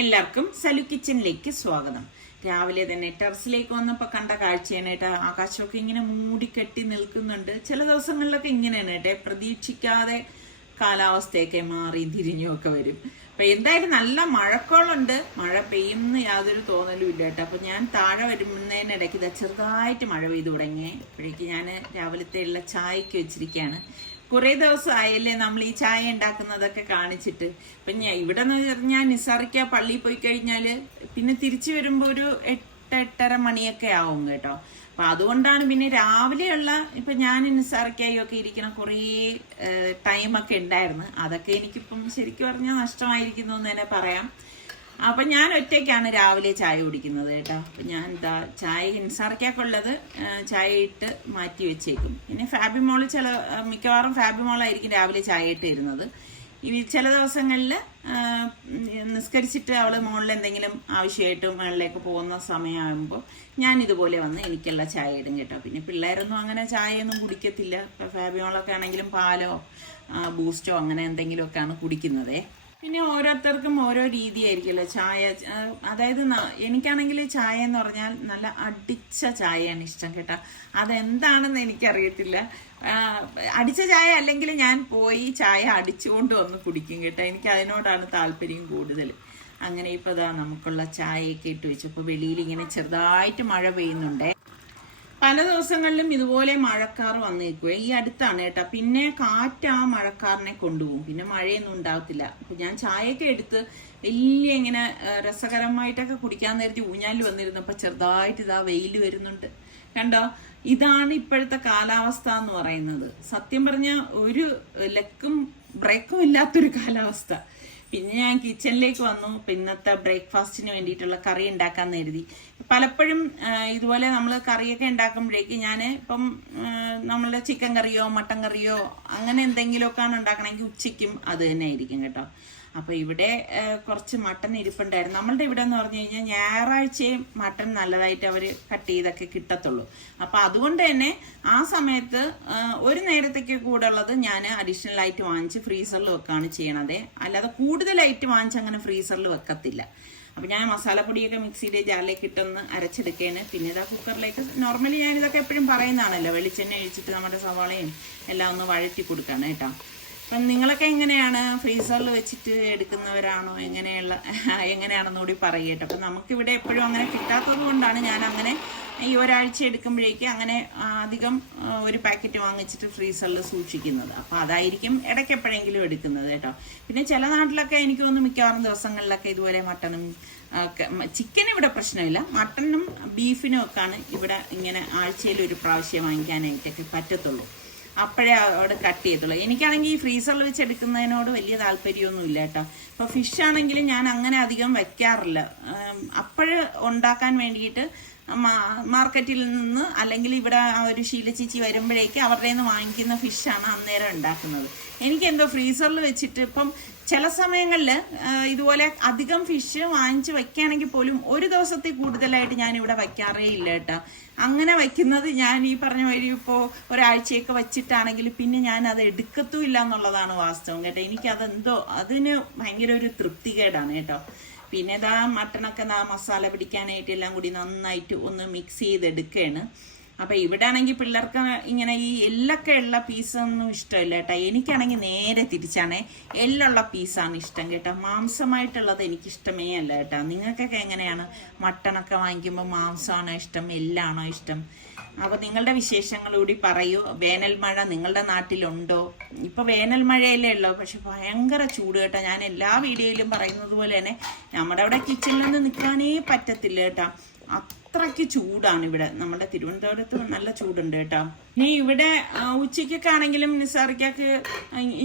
എല്ലാവർക്കും സലു കിച്ചണിലേക്ക് സ്വാഗതം. രാവിലെ തന്നെ ടെറസിലേക്ക് വന്നപ്പോൾ കണ്ട കാഴ്ചയാണ് കേട്ടോ. ആകാശമൊക്കെ ഇങ്ങനെ മൂടിക്കെട്ടി നിൽക്കുന്നുണ്ട്. ചില ദിവസങ്ങളിലൊക്കെ ഇങ്ങനെയാണ് കേട്ടെ, പ്രതീക്ഷിക്കാതെ കാലാവസ്ഥയൊക്കെ മാറി തിരിഞ്ഞുമൊക്കെ വരും. അപ്പൊ എന്തായാലും നല്ല മഴക്കോളുണ്ട്. മഴ പെയ്യുന്ന യാതൊരു തോന്നലും ഇല്ല കേട്ടോ. അപ്പൊ ഞാൻ താഴെ വരുന്നതിനിടയ്ക്ക് ഇതാ ചെറുതായിട്ട് മഴ പെയ്തു തുടങ്ങി. അപ്പോഴേക്ക് ഞാൻ രാവിലത്തെ ഉള്ള ചായക്ക് വെച്ചിരിക്കുകയാണ്. കുറേ ദിവസമായല്ലേ നമ്മൾ ഈ ചായ ഉണ്ടാക്കുന്നതൊക്കെ കാണിച്ചിട്ട്. അപ്പം ഇവിടെ ഞാൻ നിസാറിക്ക പള്ളിയിൽ പോയി കഴിഞ്ഞാൽ പിന്നെ തിരിച്ചു വരുമ്പോൾ ഒരു 8-8:30 മണിയൊക്കെ ആവും കേട്ടോ. അപ്പം അതുകൊണ്ടാണ് പിന്നെ രാവിലെയുള്ള ഇപ്പം ഞാൻ നിസാറിക്കായും ഒക്കെ ഇരിക്കണം കുറേ ടൈമൊക്കെ ഉണ്ടായിരുന്നു. അതൊക്കെ എനിക്കിപ്പം ശരിക്കും പറഞ്ഞാൽ നഷ്ടമായിരിക്കുന്നു എന്ന് തന്നെ പറയാം. അപ്പം ഞാൻ ഒറ്റയ്ക്കാണ് രാവിലെ ചായ കുടിക്കുന്നത് കേട്ടോ. അപ്പം ഞാൻ എന്താ ചായ നിസാറിക്കൊള്ളത് ചായ ഇട്ട് മാറ്റി വെച്ചേക്കും. പിന്നെ ഫാബിമോൾ മിക്കവാറും ഫാബിമോളായിരിക്കും രാവിലെ ചായ ഇട്ട് തരുന്നത്. ചില ദിവസങ്ങളിൽ നിസ്കരിച്ചിട്ട് അവൾ മുകളിൽ എന്തെങ്കിലും ആവശ്യമായിട്ട് മുകളിലേക്ക് പോകുന്ന സമയമാകുമ്പോൾ ഞാൻ ഇതുപോലെ വന്ന് എനിക്കുള്ള ചായ ഇടും കേട്ടോ. പിന്നെ പിള്ളേരൊന്നും അങ്ങനെ ചായയൊന്നും കുടിക്കത്തില്ല. ഇപ്പം ഫാബിമോളൊക്കെ ആണെങ്കിലും പാലോ ബൂസ്റ്റോ അങ്ങനെ എന്തെങ്കിലുമൊക്കെയാണ് കുടിക്കുന്നതേ. പിന്നെ ഓരോരുത്തർക്കും ഓരോ രീതിയായിരിക്കുമല്ലോ ചായ. അതായത് എനിക്കാണെങ്കിൽ ചായ എന്ന് പറഞ്ഞാൽ നല്ല അടിച്ച ചായയാണ് ഇഷ്ടം കേട്ടോ. അതെന്താണെന്ന് എനിക്കറിയത്തില്ല. അടിച്ച ചായ അല്ലെങ്കിൽ ഞാൻ പോയി ചായ അടിച്ചുകൊണ്ട് വന്ന് കുടിക്കും കേട്ടോ. എനിക്ക് അതിനോടാണ് താല്പര്യം കൂടുതൽ. അങ്ങനെ ഇപ്പോൾ ഇതാ നമുക്കുള്ള ചായയൊക്കെ ഇട്ട് വെച്ചപ്പോൾ വെളിയിൽ ഇങ്ങനെ ചെറുതായിട്ട് മഴ പെയ്യുന്നുണ്ടേ. പല ദിവസങ്ങളിലും ഇതുപോലെ മഴക്കാർ വന്നേക്കുവേ. ഈ അടുത്താണ് കേട്ടോ. പിന്നെ കാറ്റ് ആ മഴക്കാറിനെ കൊണ്ടുപോകും. പിന്നെ മഴയൊന്നും ഉണ്ടാകത്തില്ല. അപ്പൊ ഞാൻ ചായയൊക്കെ എടുത്ത് വലിയ ഇങ്ങനെ രസകരമായിട്ടൊക്കെ കുടിക്കാൻ നേരത്തെ ഊഞ്ഞാലിൽ വന്നിരുന്നപ്പോൾ ചെറുതായിട്ട് ഇതാ വെയിൽ വരുന്നുണ്ട് കണ്ടോ. ഇതാണ് ഇപ്പോഴത്തെ കാലാവസ്ഥ എന്ന് പറയുന്നത്. സത്യം പറഞ്ഞാൽ ഒരു ലക്കും ബ്രേക്കും ഇല്ലാത്തൊരു കാലാവസ്ഥ. പിന്നെ ഞാൻ കിച്ചണിലേക്ക് വന്നു. ഇന്നത്തെ ബ്രേക്ക്ഫാസ്റ്റിന് വേണ്ടിയിട്ടുള്ള കറി ഉണ്ടാക്കാൻ കരുതി. പലപ്പോഴും ഇതുപോലെ നമ്മൾ കറിയൊക്കെ ഉണ്ടാക്കുമ്പോഴേക്ക് ഞാൻ ഇപ്പം നമ്മളുടെ ചിക്കൻ കറിയോ മട്ടൻ കറിയോ അങ്ങനെ എന്തെങ്കിലുമൊക്കെയാണ് ഉണ്ടാക്കണമെങ്കിൽ ഉച്ചയ്ക്കും അത് തന്നെ ആയിരിക്കും കേട്ടോ. അപ്പോൾ ഇവിടെ കുറച്ച് മട്ടൻ ഇരിപ്പുണ്ടായിരുന്നു. നമ്മളുടെ ഇവിടെ എന്ന് പറഞ്ഞു കഴിഞ്ഞാൽ ഞായറാഴ്ചയും മട്ടൻ നല്ലതായിട്ട് അവർ കട്ട് ചെയ്തൊക്കെ കിട്ടത്തുള്ളൂ. അപ്പോൾ അതുകൊണ്ട് തന്നെ ആ സമയത്ത് ഒരു നേരത്തേക്ക് കൂടെ ഉള്ളത് ഞാൻ അഡീഷണൽ ആയിട്ട് വാങ്ങിച്ച് ഫ്രീസറിൽ വെക്കുകയാണ് ചെയ്യണത്. അല്ലാതെ കൂടുതലായിട്ട് വാങ്ങിച്ച് അങ്ങനെ ഫ്രീസറിൽ വെക്കത്തില്ല. അപ്പം ഞാൻ മസാലപ്പൊടിയൊക്കെ മിക്സിയുടെ ജാറിലേക്ക് ഇട്ടൊന്ന് അരച്ചെടുക്കുകയാണ്. പിന്നെ ഇതാ കുക്കറിലേക്ക് നോർമലി ഞാനിതൊക്കെ എപ്പോഴും പറയുന്നതാണല്ലോ, വെളിച്ചെണ്ണ ഒഴിച്ചിട്ട് നമ്മുടെ സവാളയും എല്ലാം ഒന്ന് വഴറ്റി കൊടുക്കുകയാണ് കേട്ടോ. അപ്പം നിങ്ങളൊക്കെ എങ്ങനെയാണ്, ഫ്രീസറിൽ വെച്ചിട്ട് എടുക്കുന്നവരാണോ, എങ്ങനെയാണെന്ന് കൂടി പറയുക കേട്ടോ. അപ്പം നമുക്കിവിടെ എപ്പോഴും അങ്ങനെ കിട്ടാത്തത് കൊണ്ടാണ് ഞാൻ അങ്ങനെ ഈ ഒരാഴ്ച എടുക്കുമ്പോഴേക്ക് അങ്ങനെ അധികം ഒരു പാക്കറ്റ് വാങ്ങിച്ചിട്ട് ഫ്രീസറിൽ സൂക്ഷിക്കുന്നത്. അപ്പോൾ അതായിരിക്കും ഇടയ്ക്ക് എപ്പോഴെങ്കിലും എടുക്കുന്നത് കേട്ടോ. പിന്നെ ചില നാട്ടിലൊക്കെ എനിക്ക് തോന്നുന്നു മിക്കവാറും ദിവസങ്ങളിലൊക്കെ ഇതുപോലെ മട്ടനും ചിക്കനും ഇവിടെ പ്രശ്നമില്ല, മട്ടനും ബീഫിനും ഒക്കെയാണ് ഇവിടെ ഇങ്ങനെ ആഴ്ചയിൽ ഒരു പ്രാവശ്യം വാങ്ങിക്കാനായിട്ടൊക്കെ പറ്റത്തുള്ളൂ. അപ്പോഴേ അവിടെ കട്ട് ചെയ്യത്തുള്ളൂ. എനിക്കാണെങ്കിൽ ഈ ഫ്രീസറിൽ വെച്ച് എടുക്കുന്നതിനോട് വലിയ താല്പര്യമൊന്നുമില്ല കേട്ടോ. ഇപ്പോൾ ഫിഷ് ആണെങ്കിലും ഞാൻ അങ്ങനെ അധികം വയ്ക്കാറില്ല. അപ്പോഴ് ഉണ്ടാക്കാൻ വേണ്ടിയിട്ട് മാർക്കറ്റിൽ നിന്ന് അല്ലെങ്കിൽ ഇവിടെ ഒരു ശീലച്ചേച്ചി വരുമ്പോഴേക്ക് അവരുടെ നിന്ന് വാങ്ങിക്കുന്ന ഫിഷാണ് അന്നേരം ഉണ്ടാക്കുന്നത്. എനിക്കെന്തോ ഫ്രീസറിൽ വെച്ചിട്ട് ഇപ്പം ചില സമയങ്ങളിൽ ഇതുപോലെ അധികം ഫിഷ് വാങ്ങിച്ച് വയ്ക്കുകയാണെങ്കിൽ പോലും ഒരു ദിവസത്തിൽ കൂടുതലായിട്ട് ഞാനിവിടെ വയ്ക്കാറേ ഇല്ല കേട്ടോ. അങ്ങനെ വയ്ക്കുന്നത് ഞാൻ ഈ പറഞ്ഞ വഴി ഇപ്പോൾ ഒരാഴ്ചയൊക്കെ വച്ചിട്ടാണെങ്കിൽ പിന്നെ ഞാൻ അത് എടുക്കത്തുമില്ല എന്നുള്ളതാണ് വാസ്തവം കേട്ടോ. എനിക്കതെന്തോ അതിന് ഭയങ്കര ഒരു തൃപ്തികേടാണ് കേട്ടോ. പിന്നെ ഇതാ മട്ടനൊക്കെ മസാല പിടിക്കാനായിട്ട് എല്ലാം കൂടി നന്നായിട്ട് ഒന്ന് മിക്സ് ചെയ്തെടുക്കുകയാണ്. അപ്പം ഇവിടെ ആണെങ്കിൽ പിള്ളേർക്ക് ഇങ്ങനെ ഈ എല്ലൊക്കെ ഉള്ള പീസൊന്നും ഇഷ്ടമില്ല കേട്ടോ. എനിക്കാണെങ്കിൽ നേരെ തിരിച്ചാണ്, എല്ലുള്ള പീസാണ് ഇഷ്ടം കേട്ടോ. മാംസമായിട്ടുള്ളത് എനിക്കിഷ്ടമേ അല്ല കേട്ടോ. നിങ്ങൾക്കൊക്കെ എങ്ങനെയാണ്? മട്ടനൊക്കെ വാങ്ങിക്കുമ്പോൾ മാംസമാണോ ഇഷ്ടം, എല്ലാണോ ഇഷ്ടം? അപ്പോൾ നിങ്ങളുടെ വിശേഷങ്ങൾ കൂടി പറയൂ. വേനൽ മഴ നിങ്ങളുടെ നാട്ടിലുണ്ടോ? ഇപ്പോൾ വേനൽ മഴയല്ലേ ഉള്ളൂ, പക്ഷെ ഭയങ്കര ചൂട് കേട്ടോ. ഞാൻ എല്ലാ വീഡിയോയിലും പറയുന്നത് പോലെ തന്നെ നമ്മുടെ അവിടെ കിച്ചണിൽ നിന്ന് നിൽക്കാനേ പറ്റത്തില്ല കേട്ടോ. അത്രയ്ക്ക് ചൂടാണ് ഇവിടെ. നമ്മുടെ തിരുവനന്തപുരത്ത് നല്ല ചൂടുണ്ട് കേട്ടോ. ഇനി ഇവിടെ ഉച്ചയ്ക്കൊക്കെ ആണെങ്കിലും നിസാറിക്കക്ക്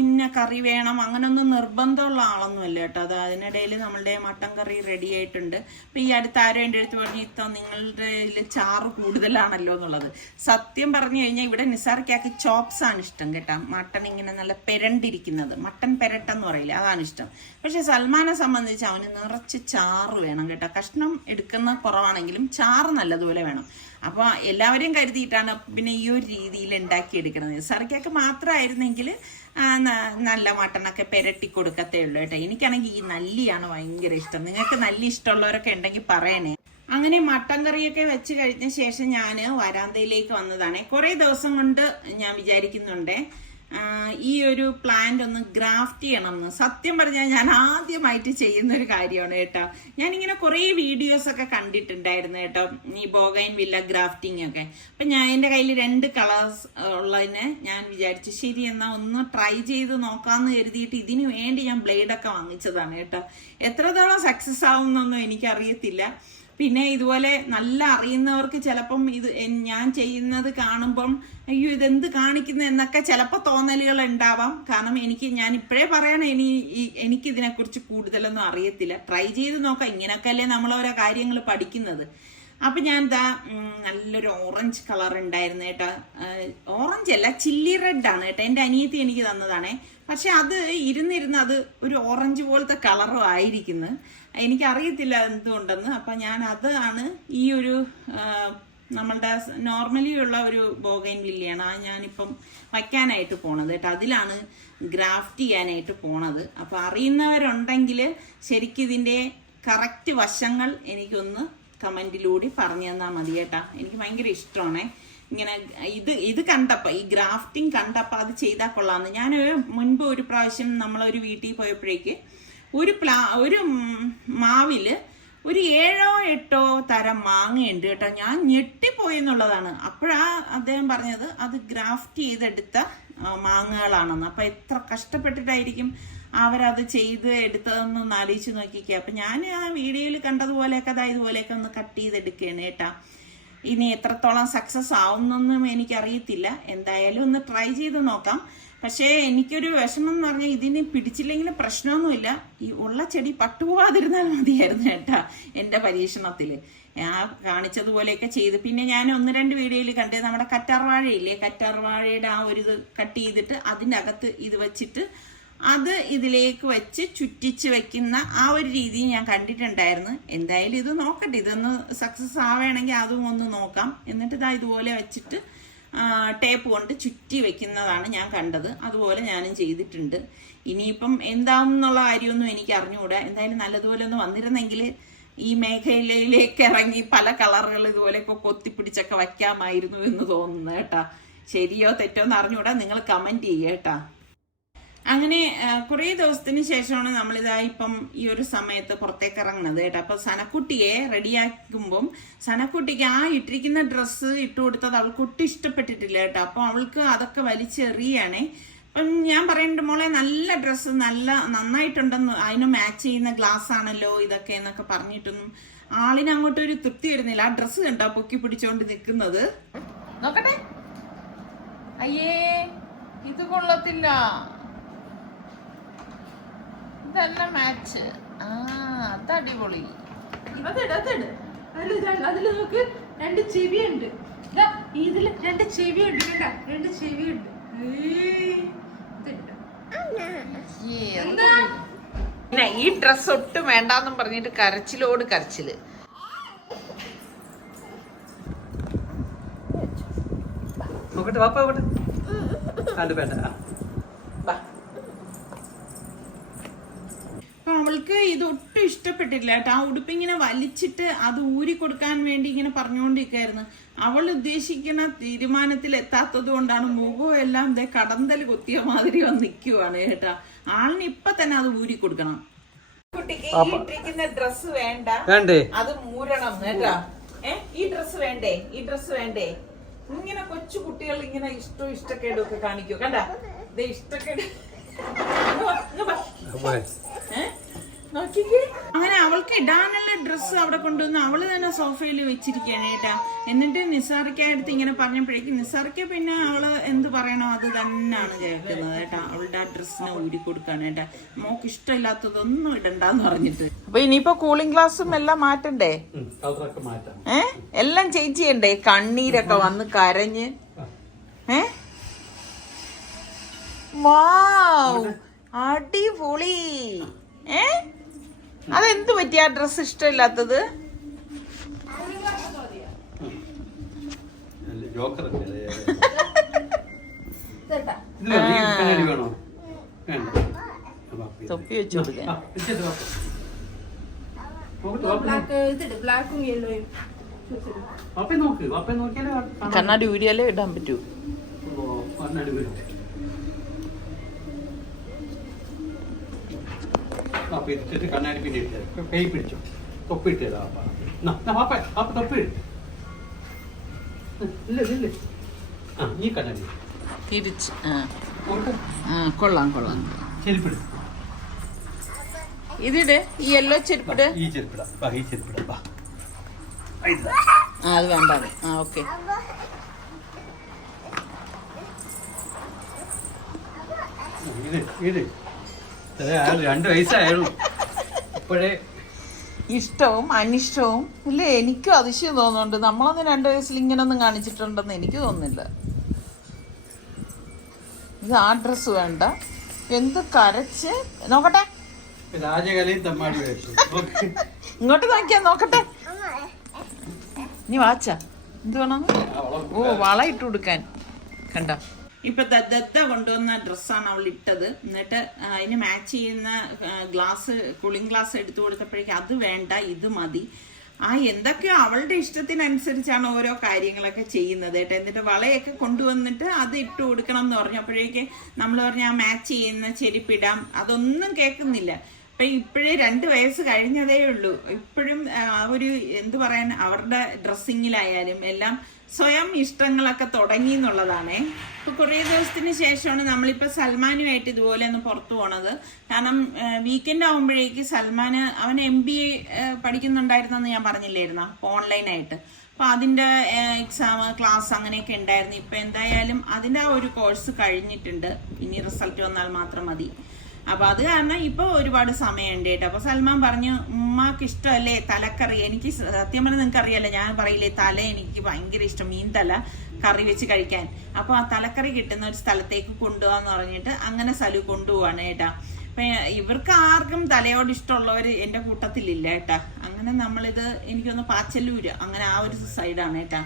ഇന്ന കറി വേണം അങ്ങനൊന്നും നിർബന്ധമുള്ള ആളൊന്നുമല്ല കേട്ടോ. അത് അതിനിടയിൽ നമ്മളുടെ മട്ടൻ കറി റെഡി ആയിട്ടുണ്ട്. അപ്പം ഈ അടുത്ത് ആരോ എൻ്റെ അടുത്ത് പറഞ്ഞു, ഇത്ത നിങ്ങളുടെ ചാറ് കൂടുതലാണല്ലോ എന്നുള്ളത്. സത്യം പറഞ്ഞു കഴിഞ്ഞാൽ ഇവിടെ നിസാറിക്കക്ക് ചോപ്സ് ആണ് ഇഷ്ടം കേട്ടോ. മട്ടൺ ഇങ്ങനെ നല്ല പെരണ്ടിരിക്കുന്നത്, മട്ടൻ പെരട്ടെന്ന് പറയില്ല, അതാണ് ഇഷ്ടം. പക്ഷെ സൽമാനെ സംബന്ധിച്ച് അവന് നിറച്ച് ചാറ് വേണം കേട്ടോ. കഷ്ണം എടുക്കുന്ന കുറവാണെങ്കിലും ചാറ് കളർ നല്ലതുപോലെ വേണം. അപ്പോൾ എല്ലാവരെയും കരുതിയിട്ടാണ് പിന്നെ ഈ ഒരു രീതിയിൽ ഉണ്ടാക്കിയെടുക്കുന്നത്. നിസാർക്കൊക്കെ മാത്രമായിരുന്നെങ്കിൽ നല്ല മട്ടണൊക്കെ പെരട്ടി കൊടുക്കത്തേ ഉള്ളൂ കേട്ടോ. എനിക്കാണെങ്കിൽ ഈ നല്ലിയാണ് ഭയങ്കര ഇഷ്ടം. നിങ്ങൾക്ക് നല്ലി ഇഷ്ടമുള്ളവരൊക്കെ ഉണ്ടെങ്കിൽ പറയണേ. അങ്ങനെ മട്ടൻ കറിയൊക്കെ വെച്ച് കഴിഞ്ഞ ശേഷം ഞാൻ വരാന്തയിലേക്ക് വന്നതാണ്. കുറേ ദിവസം കൊണ്ട് ഞാൻ വിചാരിക്കുന്നുണ്ട് ഈ ഒരു പ്ലാന്റ് ഒന്ന് ഗ്രാഫ്റ്റ് ചെയ്യണം എന്ന്. സത്യം പറഞ്ഞാൽ ഞാൻ ആദ്യമായിട്ട് ചെയ്യുന്ന ഒരു കാര്യമാണ് കേട്ടോ. ഞാനിങ്ങനെ കുറേ വീഡിയോസ് ഒക്കെ കണ്ടിട്ടുണ്ടായിരുന്നു കേട്ടോ, ഈ ബോഗൈൻ വില്ല ഗ്രാഫ്റ്റിംഗ് ഒക്കെ. അപ്പം ഞാൻ എൻ്റെ കയ്യിൽ 2 കളേഴ്സ് ഉള്ളതിനെ ഞാൻ വിചാരിച്ചു ശരി എന്നാൽ ഒന്ന് ട്രൈ ചെയ്ത് നോക്കാമെന്ന് കരുതിയിട്ട് ഇതിന് വേണ്ടി ഞാൻ ബ്ലേഡൊക്കെ വാങ്ങിച്ചതാണ് കേട്ടോ. എത്രത്തോളം സക്സസ് ആവുമെന്നൊന്നും എനിക്കറിയത്തില്ല. പിന്നെ ഇതുപോലെ നല്ല അറിയുന്നവർക്ക് ചിലപ്പം ഇത് ഞാൻ ചെയ്യുന്നത് കാണുമ്പം അയ്യോ ഇതെന്ത് കാണിക്കുന്നു എന്നൊക്കെ ചിലപ്പോൾ തോന്നലുകൾ ഉണ്ടാവാം. കാരണം ഞാൻ ഇപ്പോഴേ പറയണേ, എനിക്ക് ഇതിനെക്കുറിച്ച് കൂടുതലൊന്നും അറിയത്തില്ല. ട്രൈ ചെയ്ത് നോക്കാം, ഇങ്ങനെയൊക്കെ അല്ലേ നമ്മൾ ഓരോ കാര്യങ്ങൾ പഠിക്കുന്നത്. അപ്പൊ ഞാൻ എന്താ നല്ലൊരു ഓറഞ്ച് കളർ ഉണ്ടായിരുന്നു കേട്ടോ. ഓറഞ്ച് അല്ല, ചില്ലി റെഡ് ആണ് കേട്ടോ. എൻ്റെ അനിയത്തി എനിക്ക് തന്നതാണേ. പക്ഷെ അത് ഇരുന്നിരുന്ന് അത് ഒരു ഓറഞ്ച് പോലത്തെ കളറും ആയിരിക്കുന്നു. എനിക്കറിയത്തില്ല എന്തുകൊണ്ടെന്ന്. അപ്പം ഞാൻ അതാണ് ഈ ഒരു നമ്മളുടെ നോർമലി ഉള്ള ഒരു ബോഗൈൻ വില്ലയാണ് ഞാനിപ്പം വയ്ക്കാനായിട്ട് പോണത് കേട്ടോ. അതിലാണ് ഗ്രാഫ്റ്റ് ചെയ്യാനായിട്ട് പോണത്. അപ്പം അറിയുന്നവരുണ്ടെങ്കിൽ ശരിക്കും ഇതിൻ്റെ കറക്റ്റ് വശങ്ങൾ എനിക്കൊന്ന് കമൻറ്റിലൂടെ പറഞ്ഞു തന്നാൽ മതി കേട്ടാ. എനിക്ക് ഭയങ്കര ഇഷ്ടമാണേ ഇങ്ങനെ ഇത് കണ്ടപ്പോൾ, ഈ ഗ്രാഫ്റ്റിംഗ് കണ്ടപ്പോൾ അത് ചെയ്താൽ കൊള്ളാമെന്ന്. ഞാൻ മുൻപ് ഒരു പ്രാവശ്യം നമ്മളൊരു വീട്ടിൽ പോയപ്പോഴേക്ക് ഒരു മാവില് ഒരു 7 or 8 തരം മാങ്ങയുണ്ട് കേട്ടോ. ഞാൻ ഞെട്ടിപ്പോയി എന്നുള്ളതാണ്. അപ്പോഴാ അദ്ദേഹം പറഞ്ഞത് അത് ഗ്രാഫ്റ്റ് ചെയ്തെടുത്ത മാങ്ങകളാണെന്ന്. അപ്പം എത്ര കഷ്ടപ്പെട്ടിട്ടായിരിക്കും അവരത് ചെയ്ത് എടുത്തതെന്നൊന്ന് ആലോചിച്ച് നോക്കിക്കുക. അപ്പം ഞാൻ ആ വീഡിയോയിൽ കണ്ടതുപോലെയൊക്കെ ഇതുപോലെയൊക്കെ ഒന്ന് കട്ട് ചെയ്തെടുക്കുകയാണ് കേട്ടാ. ഇനി എത്രത്തോളം സക്സസ് ആവുന്നൊന്നും എനിക്കറിയത്തില്ല. എന്തായാലും ഒന്ന് ട്രൈ ചെയ്ത് നോക്കാം. പക്ഷേ എനിക്കൊരു വിഷമം എന്ന് പറഞ്ഞാൽ ഇതിന് പിടിച്ചില്ലെങ്കിലും പ്രശ്നമൊന്നുമില്ല. ഈ ഉള്ള ചെടി പട്ടുപോകാതിരുന്നാൽ മതിയായിരുന്നു കേട്ടാ എൻ്റെ പരീക്ഷണത്തിൽ. കാണിച്ചതുപോലെയൊക്കെ ചെയ്ത് പിന്നെ ഞാൻ 1-2 വീഡിയോയിൽ കണ്ടത് നമ്മുടെ കറ്റാർവാഴയില്ലേ, കറ്റാർവാഴയുടെ ആ ഒരു ഇത് കട്ട് ചെയ്തിട്ട് അതിൻ്റെ അകത്ത് ഇത് വെച്ചിട്ട് അത് ഇതിലേക്ക് വെച്ച് ചുറ്റിച്ച് വെക്കുന്ന ആ ഒരു രീതി ഞാൻ കണ്ടിട്ടുണ്ടായിരുന്നു. എന്തായാലും ഇത് നോക്കട്ടെ, ഇതൊന്ന് സക്സസ് ആവുകയാണെങ്കിൽ അതും ഒന്ന് നോക്കാം. എന്നിട്ട് ഇതുപോലെ വെച്ചിട്ട് ടേപ്പ് കൊണ്ട് ചുറ്റി വെക്കുന്നതാണ് ഞാൻ കണ്ടത്. അതുപോലെ ഞാനും ചെയ്തിട്ടുണ്ട്. ഇനിയിപ്പം എന്താവും എന്നുള്ള കാര്യമൊന്നും എനിക്ക് അറിഞ്ഞുകൂടാ. എന്തായാലും നല്ലതുപോലെ ഒന്ന് വന്നിരുന്നെങ്കിൽ ഈ മേഖലയിലേക്ക് ഇറങ്ങി പല കളറുകൾ ഇതുപോലെയൊക്കെ കൊത്തിപ്പിടിച്ചൊക്കെ വയ്ക്കാമായിരുന്നു എന്ന് തോന്നുന്നു കേട്ടാ. ശരിയോ തെറ്റോ എന്ന് അറിഞ്ഞുകൂടാ, നിങ്ങൾ കമൻറ്റ് ചെയ്യുക കേട്ടാ. അങ്ങനെ കുറേ ദിവസത്തിന് ശേഷമാണ് ഇപ്പം ഈ ഒരു സമയത്ത് പുറത്തേക്ക് ഇറങ്ങുന്നത് കേട്ടോ. അപ്പൊ സനക്കുട്ടിയെ റെഡിയാക്കുമ്പം സനക്കുട്ടിക്ക് ആ ഇട്ടിരിക്കുന്ന ഡ്രസ്സ് ഇട്ട് കൊടുത്തത് അവൾക്ക് ഒട്ടും ഇഷ്ടപ്പെട്ടിട്ടില്ല കേട്ടോ. അപ്പൊ അവൾക്ക് അതൊക്കെ വലിച്ചെറിയാണേ. അപ്പം ഞാൻ പറയുന്നുണ്ട് മോളെ നല്ല ഡ്രസ്സ് നന്നായിട്ടുണ്ടെന്ന്, അതിന് മാച്ച് ചെയ്യുന്ന ഗ്ലാസ് ആണല്ലോ ഇതൊക്കെ എന്നൊക്കെ പറഞ്ഞിട്ടൊന്നും ആളിന് അങ്ങോട്ടൊരു തൃപ്തി വരുന്നില്ല. ആ ഡ്രസ്സ് കണ്ടോ പൊക്കി പിടിച്ചോണ്ട് നിൽക്കുന്നത്. നോക്കട്ടെ, അയ്യേ ഇത് കൊള്ളത്തില്ല, ഇതല്ല മാച്ച്. അത് അടിപൊളി. അതില് നോക്ക് 2 ചെവിയുണ്ട്. ഇതില് 2 ചെവിയുണ്ട് കേട്ടാ, 2 ചെവിയുണ്ട്. ഈ ഡ്രസ് ഒട്ടും വേണ്ടാന്നും പറഞ്ഞിട്ട് കരച്ചിലോട് കരച്ചില്. നോക്കട്ടെ വാപ്പ നോക്കട്ടെ. അവൾക്ക് ഇത് ഒട്ടും ഇഷ്ടപ്പെട്ടില്ല കേട്ടോ. ആ ഉടുപ്പിങ്ങനെ വലിച്ചിട്ട് അത് ഊരി കൊടുക്കാൻ വേണ്ടി ഇങ്ങനെ പറഞ്ഞുകൊണ്ടിരിക്കുകയായിരുന്നു. അവൾ ഉദ്ദേശിക്കുന്ന തീരുമാനത്തിൽ എത്താത്തത് കൊണ്ടാണ് മുഖം എല്ലാം കടന്തൽ കൊത്തിയ മാതിരി വന്ന് നിൽക്കുവാണ് കേട്ടാ. ആളിന് ഇപ്പൊ തന്നെ അത് ഊരി കൊടുക്കണം. കുട്ടിക്ക് ഈ ഇട്ടിരിക്കുന്ന ഡ്രസ്സ് വേണ്ട, അത് മൂരണം കേട്ടാ. ഈ ഡ്രസ്സ് വേണ്ടേ, ഈ ഡ്രസ്സ് വേണ്ടേ. ഇങ്ങനെ കൊച്ചു കുട്ടികൾ ഇങ്ങനെ ഇഷ്ടക്കേടും ഒക്കെ കാണിക്കൂ കണ്ടാ. ഇത് ഇഷ്ടക്കേട് അങ്ങനെ അവൾക്ക് ഇടാനുള്ള ഡ്രസ്സ് അവിടെ കൊണ്ടുവന്ന് അവള് തന്നെ സോഫയിൽ വെച്ചിരിക്കുകയാണ് കേട്ടാ. എന്നിട്ട് നിസാറിക്കടുത്ത് ഇങ്ങനെ പറഞ്ഞപ്പോഴേക്കും നിസാറിക്ക പിന്നെ അവള് എന്ത് പറയണോ അത് തന്നെയാണ് കേൾക്കുന്നത് കേട്ടാ. അവളുടെ ആ ഡ്രസ്സിനെ ഊരി കൊടുക്കാണ് കേട്ടാ. മോക്ക് ഇഷ്ടമില്ലാത്തതൊന്നും ഇടണ്ടെന്ന് പറഞ്ഞിട്ട്. അപ്പൊ ഇനിയിപ്പോ കൂളിംഗ് ഗ്ലാസും എല്ലാം മാറ്റണ്ടേ, എല്ലാം ചേഞ്ച് ചെയ്യണ്ടേ. കണ്ണീരൊക്കെ വന്ന് കരഞ്ഞ്. വാവ് അടിപൊളി. അതെന്ത് പറ്റി ആ ഡ്രസ് ഇഷ്ടമില്ലാത്തത്? ജോക്കർ ഇതെന്താ? കണ്ണാടി വേണോ? വേണ്ട. തൊപ്പി വെച്ചു കൊടുക്കാൻ. ബ്ലാക്ക് ഇതിട്, ബ്ലാക്കും യെല്ലോയും ചൂസ് ചെയ്തു. വാപ്പേ നോക്ക്, വാപ്പേ നോക്കിയാലേ കാണാൻ. കണ്ണാടി ഊരിയാലേ ഇടാൻ പറ്റൂ. ഓ, കണ്ണാടി വരും. വാപ്പ ഇതിട്ട് കണ്ണാടി പിന്നെ ഇട്ടേ. കൈ പിടിച്ചോ, തൊപ്പി ഇട്ടേതാ വാപ്പ. വാപ്പ വാപ്പ തൊപ്പി ഇട്ട്. ഇല്ല ഇല്ല. ആ ഈ കണ്ണാടി തിരിച്ച്. നോക്ക്. കൊള്ളാം കൊള്ളാം. ചെരുപ്പിടും. ഇതിട്, ഈ യെല്ലോ ചെരുപ്പിട്. ഈ ചെരുപ്പിടാ, വാ ഈ ചെരുപ്പിടാ, വാ. അത് വേണ്ട. ഓക്കെ. ഇത് 2 വയസ്സായുള്ളൂ ഇപ്പോഴേ. ഇഷ്ടവും അനിഷ്ടവും ഇല്ലേ? എനിക്കും അതിശയം തോന്നുന്നുണ്ട്. നമ്മളൊന്നും 2 വയസ്സിൽ ഇങ്ങനൊന്നും കാണിച്ചിട്ടുണ്ടെന്ന് എനിക്ക് തോന്നുന്നില്ല. ഇത് ആ ഡ്രസ് വേണ്ട. എന്ത് കരച്ച് നോക്കട്ടെ. രാജകലയും തമ്മാടി വയസ്സ്. ഇങ്ങോട്ട് നോക്കിയാ നോക്കട്ടെ. നീ വാച്ച എന്ത് വേണം? ഓ, വള ഇട്ട് കൊടുക്കാൻ. കണ്ട, ഇപ്പൊ ദത്ത കൊണ്ടുവന്ന ഡ്രസ്സാണ് അവൾ ഇട്ടത്. എന്നിട്ട് അതിന് മാച്ച് ചെയ്യുന്ന ഗ്ലാസ്, കൂളിംഗ് ഗ്ലാസ് എടുത്തു കൊടുത്തപ്പോഴേക്കും അത് വേണ്ട, ഇത് മതി. എന്തൊക്കെയോ അവളുടെ ഇഷ്ടത്തിനനുസരിച്ചാണ് ഓരോ കാര്യങ്ങളൊക്കെ ചെയ്യുന്നത് കേട്ടോ. എന്നിട്ട് വളയൊക്കെ കൊണ്ടുവന്നിട്ട് അത് ഇട്ട് കൊടുക്കണം എന്ന് പറഞ്ഞപ്പോഴേക്ക് നമ്മൾ പറഞ്ഞ ആ മാച്ച് ചെയ്യുന്ന ചെരുപ്പിടാം, അതൊന്നും കേൾക്കുന്നില്ല. അപ്പൊ ഇപ്പോഴേ 2 വയസ്സ് കഴിഞ്ഞതേ ഉള്ളൂ. ഇപ്പോഴും ഒരു എന്ത് പറയാൻ, അവരുടെ ഡ്രസ്സിങ്ങിലായാലും എല്ലാം സ്വയം ഇഷ്ടങ്ങളൊക്കെ തുടങ്ങി എന്നുള്ളതാണേ. ഇപ്പൊ കുറേ ദിവസത്തിന് ശേഷമാണ് നമ്മളിപ്പോ സൽമാനുമായിട്ട് ഇതുപോലെ ഒന്ന് പുറത്തു പോണത്. കാരണം വീക്കെൻഡ് ആവുമ്പോഴേക്ക് സൽമാന് അവൻ MBA പഠിക്കുന്നുണ്ടായിരുന്നെന്ന് ഞാൻ പറഞ്ഞില്ലായിരുന്നോ, ഓൺലൈനായിട്ട്. അപ്പൊ അതിന്റെ എക്സാം, ക്ലാസ് അങ്ങനെയൊക്കെ ഉണ്ടായിരുന്നു. ഇപ്പൊ എന്തായാലും അതിന്റെ ആ ഒരു കോഴ്സ് കഴിഞ്ഞിട്ടുണ്ട്. ഇനി റിസൾട്ട് വന്നാൽ മാത്രം മതി. അപ്പൊ അത് കാരണം ഇപ്പൊ ഒരുപാട് സമയമുണ്ട് കേട്ടോ. അപ്പൊ സൽമാൻ പറഞ്ഞു, ഉമ്മാക്ക് ഇഷ്ടമല്ലേ തലക്കറി? എനിക്ക് സത്യം പറഞ്ഞാൽ നിങ്ങൾക്ക് അറിയാലോ, ഞാൻ പറയില്ലേ, തല എനിക്ക് ഭയങ്കര ഇഷ്ടം, മീൻ തല കറി വെച്ച് കഴിക്കാൻ. അപ്പൊ ആ തലക്കറി കിട്ടുന്ന ഒരു സ്ഥലത്തേക്ക് കൊണ്ടുപോകാന്ന് പറഞ്ഞിട്ട് അങ്ങനെ സലു കൊണ്ടുപോവാണ് കേട്ടാ. അപ്പൊ ഇവർക്ക് ആർക്കും തലയോട് ഇഷ്ടമുള്ളവർ എന്റെ കൂട്ടത്തിലില്ല കേട്ടാ. അങ്ങനെ നമ്മളിത് എനിക്കൊന്ന് പാച്ചല്ലൂര് അങ്ങനെ ആ ഒരു സൈഡാണ് കേട്ടാ.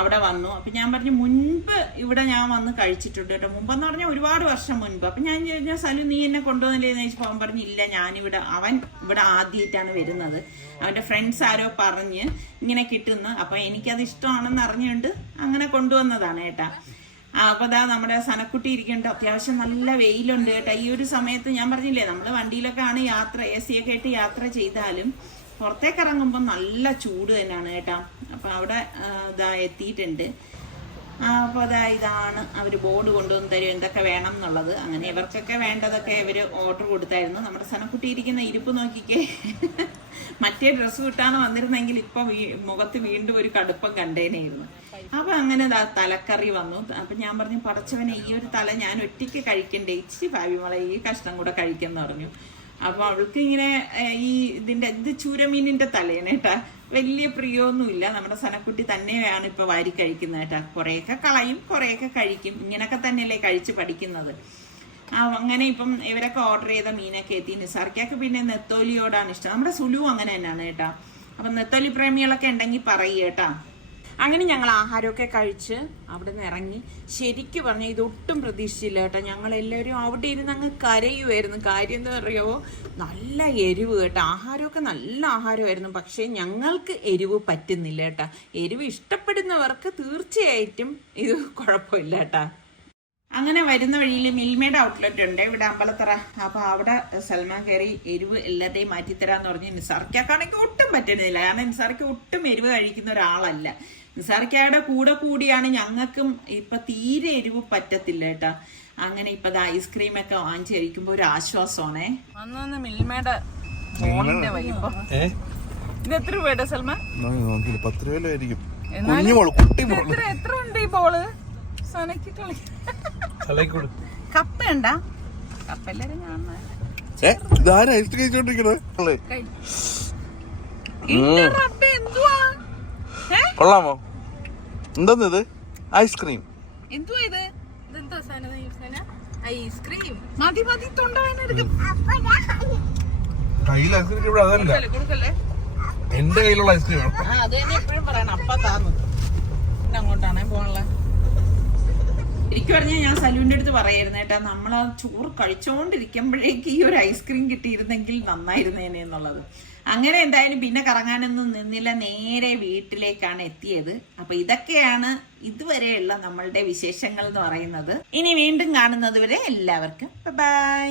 അവിടെ വന്നു. അപ്പൊ ഞാൻ പറഞ്ഞു, മുൻപ് ഇവിടെ ഞാൻ വന്ന് കഴിച്ചിട്ടുണ്ട് കേട്ടോ. മുമ്പെന്ന് പറഞ്ഞാൽ ഒരുപാട് വർഷം മുൻപ്. അപ്പൊ ഞാൻ ചോദിച്ചാൽ, സലു നീ എന്നെ കൊണ്ടുവന്നില്ലേന്ന് ചോദിച്ചപ്പോൾ അവൻ പറഞ്ഞു, ഇല്ല, അവൻ ഇവിടെ ആദ്യമായിട്ടാണ് വരുന്നത്. അവന്റെ ഫ്രണ്ട്സ് ആരോ പറഞ്ഞ് ഇങ്ങനെ കിട്ടുന്നു. അപ്പൊ എനിക്കത് ഇഷ്ടമാണെന്ന് അറിഞ്ഞുകൊണ്ട് അങ്ങനെ കൊണ്ടുവന്നതാണ് കേട്ടാ. അപ്പൊ അതാ നമ്മുടെ സനക്കുട്ടി ഇരിക്കുന്നുണ്ട്. അത്യാവശ്യം നല്ല വെയിലുണ്ട് കേട്ടോ. ഈ ഒരു സമയത്ത് ഞാൻ പറഞ്ഞില്ലേ, നമ്മള് വണ്ടിയിലൊക്കെ ആണ് യാത്ര, AC ഒക്കെ ആയിട്ട് യാത്ര ചെയ്താലും പുറത്തേക്ക് ഇറങ്ങുമ്പോൾ നല്ല ചൂട് തന്നെയാണ് കേട്ടോ. അപ്പൊ അവിടെ ഇതാ എത്തിയിട്ടുണ്ട്. അപ്പോൾ ഇതാണ് അവർ ബോർഡ് കൊണ്ടുവന്ന് തരും എന്തൊക്കെ വേണം എന്നുള്ളത്. അങ്ങനെ ഇവർക്കൊക്കെ വേണ്ടതൊക്കെ ഇവര് ഓർഡർ കൊടുത്തായിരുന്നു. നമ്മുടെ സനക്കുട്ടി ഇരിക്കുന്ന ഇരിപ്പ് നോക്കിക്കേ. മറ്റേ ഡ്രസ്സ് കിട്ടാണ് വന്നിരുന്നെങ്കിൽ ഇപ്പൊ മുഖത്ത് വീണ്ടും ഒരു കടുപ്പം കണ്ടേനായിരുന്നു. അപ്പൊ അങ്ങനെ തലക്കറി വന്നു. അപ്പൊ ഞാൻ പറഞ്ഞു, പടച്ചവനെ, ഈ ഒരു തല ഞാൻ ഒറ്റയ്ക്ക് കഴിക്കണ്ടേ, ഇച്ചിരി ഭാവിമളെ ഈ കഷ്ണം കൂടെ കഴിക്കെന്ന് പറഞ്ഞു. അപ്പൊ അവൾക്ക് ഇങ്ങനെ ഇത് ചൂരമീനിന്റെ തലേന്ന് കേട്ടാ. വലിയ പ്രിയമൊന്നുമില്ല. നമ്മുടെ സനക്കുട്ടി തന്നെയാണ് ഇപ്പൊ വാരി കഴിക്കുന്നത് കേട്ടാ. കുറെയൊക്കെ കളയും, കുറെയൊക്കെ കഴിക്കും. ഇങ്ങനൊക്കെ തന്നെയല്ലേ കഴിച്ച് പഠിക്കുന്നത്. അങ്ങനെ ഇപ്പം ഇവരൊക്കെ ഓർഡർ ചെയ്ത മീനൊക്കെ എത്തി. നിസാർക്കൊക്കെ പിന്നെ നെത്തോലിയോടാണ് ഇഷ്ടം. നമ്മുടെ സുലു അങ്ങനെ തന്നെയാണ് കേട്ടാ. അപ്പൊ നെത്തോലി പ്രേമികളൊക്കെ ഉണ്ടെങ്കിൽ പറയുക കേട്ടാ. അങ്ങനെ ഞങ്ങൾ ആഹാരമൊക്കെ കഴിച്ച് അവിടെ നിന്ന് ഇറങ്ങി. ശരിക്കും പറഞ്ഞാൽ ഇതൊട്ടും പ്രതീക്ഷിച്ചില്ല കേട്ടോ. ഞങ്ങളെല്ലാവരും അവിടെ ഇരുന്ന് അങ്ങ് കരയുമായിരുന്നു. കാര്യം എന്താ പറയുമോ, നല്ല എരിവ് കേട്ടോ. ആഹാരമൊക്കെ നല്ല ആഹാരമായിരുന്നു. പക്ഷേ ഞങ്ങൾക്ക് എരിവ് പറ്റുന്നില്ല കേട്ടോ. എരിവ് ഇഷ്ടപ്പെടുന്നവർക്ക് തീർച്ചയായിട്ടും ഇത് കുഴപ്പമില്ല കേട്ടോ. അങ്ങനെ വരുന്ന വഴിയിൽ മിൽമയുടെ ഔട്ട്ലെറ്റ് ഉണ്ട് ഇവിടെ അമ്പലത്തറ. അപ്പൊ അവിടെ സൽമാൻ കയറി എരിവ് എല്ലാവരുടെയും മാറ്റിത്തരാന്ന് പറഞ്ഞ് നിസാർക്കാണെങ്കിൽ ഒട്ടും പറ്റുന്നില്ല. കാരണം നിസാർക്ക് ഒട്ടും എരിവ് കഴിക്കുന്ന ഒരാളല്ല. നിസാർക്കയുടെ കൂടെ കൂടിയാണ് ഞങ്ങൾക്കും ഇപ്പൊ തീരെ എരിവ് പറ്റത്തില്ല കേട്ടാ. അങ്ങനെ ഇപ്പൊ ഐസ്ക്രീം ഒക്കെ വാങ്ങിച്ചു കഴിക്കുമ്പോ ഒരു ആശ്വാസമാണേ. അന്ന് മിൽമയുടെ ബോളിന്റെ വലിപ്പം ഇത് എത്ര രൂപയുടെ സൽമാൻ? 10 രൂപയിലായിരിക്കും. എത്ര ഉണ്ട് ഈ ബോള്? സനക്ക് കളി കപ്പ ഉണ്ടാ? കപ്പ എല്ലാരും കൊള്ളാമോ? എന്താ ഇത്? ഐസ്ക്രീം. എന്തുവാ ഇത്? ഐസ്ക്രീം മതി മതി, തൊണ്ടവേനെടുക്കും. കയ്യിൽ ഐസ്ക്രീം ഇവിടെ അതല്ല, എന്റെ കയ്യിലുള്ള ഐസ്ക്രീം അത് തന്നെ എപ്പോഴും പറയണം. അപ്പ താന്നു പിന്നെ അങ്ങോട്ടാണേ പോകാനുള്ള ശരിക്കും പറഞ്ഞാൽ ഞാൻ സലൂന്റെ അടുത്ത് പറയായിരുന്നു കേട്ടാ, നമ്മൾ ആ ചോറ് കഴിച്ചോണ്ടിരിക്കുമ്പോഴേക്ക് ഈ ഒരു ഐസ്ക്രീം കിട്ടിയിരുന്നെങ്കിൽ നന്നായിരുന്നേനെ എന്നുള്ളത്. അങ്ങനെ എന്തായാലും പിന്നെ കറങ്ങാനൊന്നും നിന്നില്ല, നേരെ വീട്ടിലേക്കാണ് എത്തിയത്. അപ്പൊ ഇതൊക്കെയാണ് ഇതുവരെയുള്ള നമ്മളുടെ വിശേഷങ്ങൾ എന്ന് പറയുന്നത്. ഇനി വീണ്ടും കാണുന്നത് വരെ എല്ലാവർക്കും ബൈ.